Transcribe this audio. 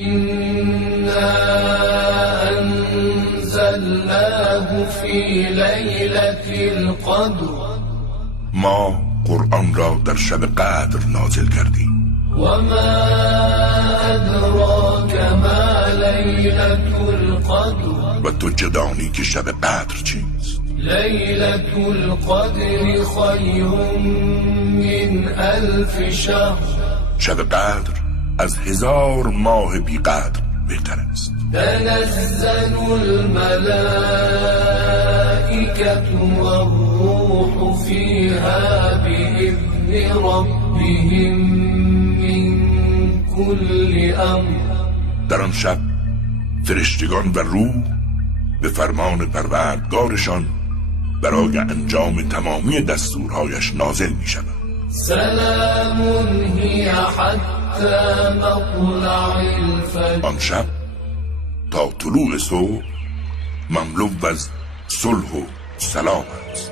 إنا أنزلناه في ليلة القدر ما قرآن را در شب قدر نازل کردیم. وما أدراك ما ليلة القدر و تو چه دانی که شب قدر چیست؟ ليلة القدر خير من 1000 شهر شب قدر از 1000 ماه بی قدر بهتر است. تنزل الملائكة والروح فيها بإذن ربهم من كل أمر در آن شب فرشتگان و روح به فرمان پروردگارشان برای انجام تمامی دستورهایش نازل می شود. سلام هی حتی مطلع الفجر آن شب تا طلوع صبح مملو از صلح و سلام است.